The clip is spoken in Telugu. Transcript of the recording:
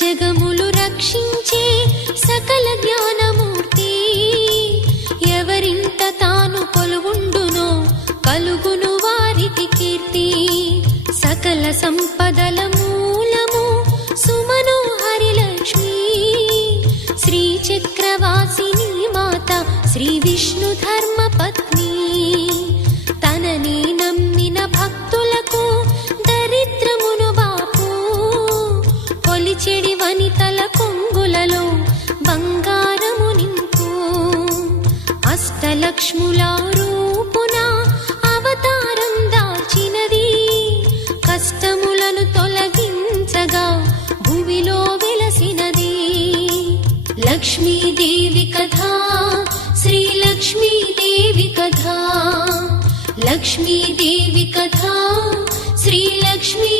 జగములు రక్షించే సకల జ్ఞానమూర్తి. ఎవరింట తాను కొలువుండునో కలుగును వారికి కీర్తి. సకల సంపదల మూలము సుమనోహరి లక్ష్మి. శ్రీ చక్రవాసిని మాత శ్రీ విష్ణు ధర్మ పత్ని. తనని నమ్మిన భక్తులకు దరిద్రమును బాపు. కొలిచెడి వనితల కొంగులలో బంగారము నింపు. అష్టలక్ష్ముల రూపున అవతారం దాల్చినది. కష్టములను తొలగించగా భూమిలో వెలసినది. లక్ష్మీదేవి కథ శ్రీ లక్ష్మీదేవి కథ. లక్ష్మీదేవి కథ శ్రీ లక్ష్మీ